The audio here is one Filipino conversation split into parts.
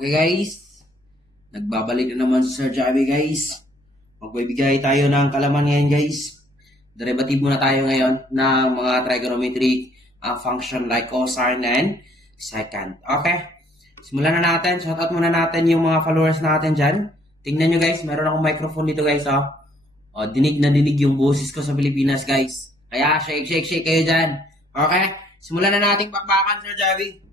Okay guys, nagbabalik na naman si Sir Javi guys. Magbibigay tayo ng kalaman ngayon guys. Derivative muna tayo ngayon ng mga trigonometric function like cosine and secant. Okay, simulan na natin. Shoutout muna natin yung mga followers natin dyan. Tingnan nyo guys, meron akong microphone dito guys. Dinig na dinig yung boses ko sa Pilipinas guys. Kaya shake kayo dyan. Okay, simulan na nating bakbakan Sir Javi.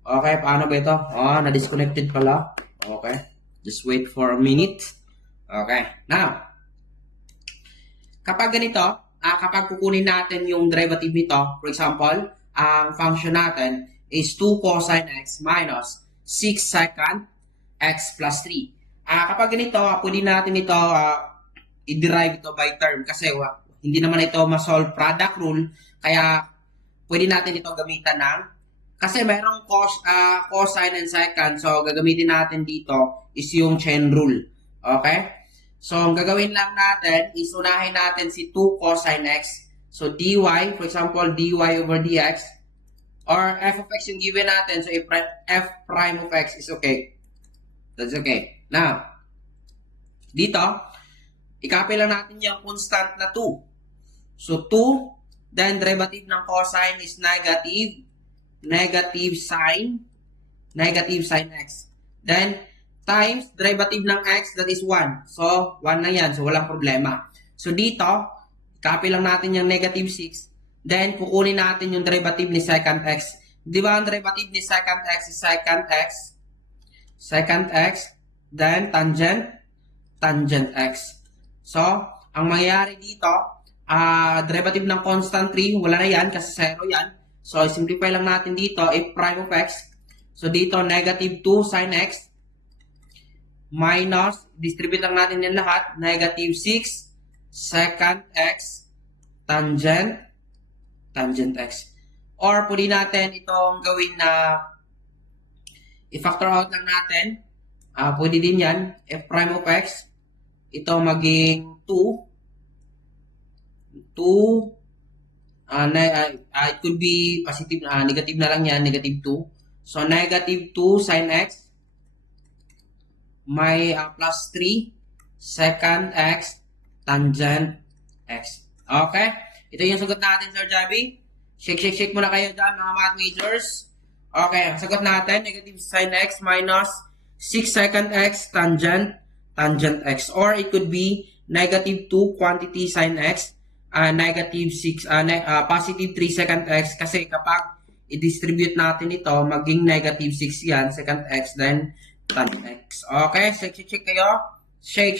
Okay, paano ba ito? Na-disconnected pala. Okay. Just wait for a minute. Okay. Now, kapag ganito, kapag kukunin natin yung derivative nito, for example, ang function natin is 2 cosine x minus 6 secant x plus 3. Kapag ganito, pwede natin ito i-derive ito by term kasi hindi naman ito ma-solve product rule, kaya pwede natin ito gamitan ng kasi mayroong cosine and secant, so gagamitin natin dito is yung chain rule. Okay? So, ang gagawin lang natin is unahin natin si 2 cosine x. So, dy, for example, dy over dx, or f of x yung given natin, so f prime of x is okay. That's okay. Now, dito, i-copy lang natin yung constant na 2. So, 2, then derivative ng cosine is negative sine x. Then, times derivative ng x, that is 1. So, 1 na yan. So, walang problema. So, dito, copy lang natin yung negative 6. Then, kukunin natin yung derivative ni secant x. Di ba ang derivative ni secant x is secant x, then tangent x. So, ang mangyayari dito, derivative ng constant 3, wala na yan kasi 0 yan. So, simplify lang natin dito, f prime of x. So, dito, negative 2 sin x minus, distribute lang natin yan lahat, negative 6 secant x tangent x. Or, pwede natin itong gawin na i-factor out lang natin. Pwede din yan, f prime of x. Ito maging 2 it could be positive, negative na lang yan, negative 2. So, negative 2 sin x may plus 3 secant x tangent x. Okay? Ito yung sagot natin, Sir Javi. Shake muna kayo dyan, mga math majors. Okay, ang sagot natin, negative sin x minus 6 secant x tangent x. Or it could be negative 2 quantity sin x negative 6, positive 3 secant x kasi kapag i-distribute natin ito, maging negative 6 yan, secant x, then tan x. Okay, shake kayo. Shake.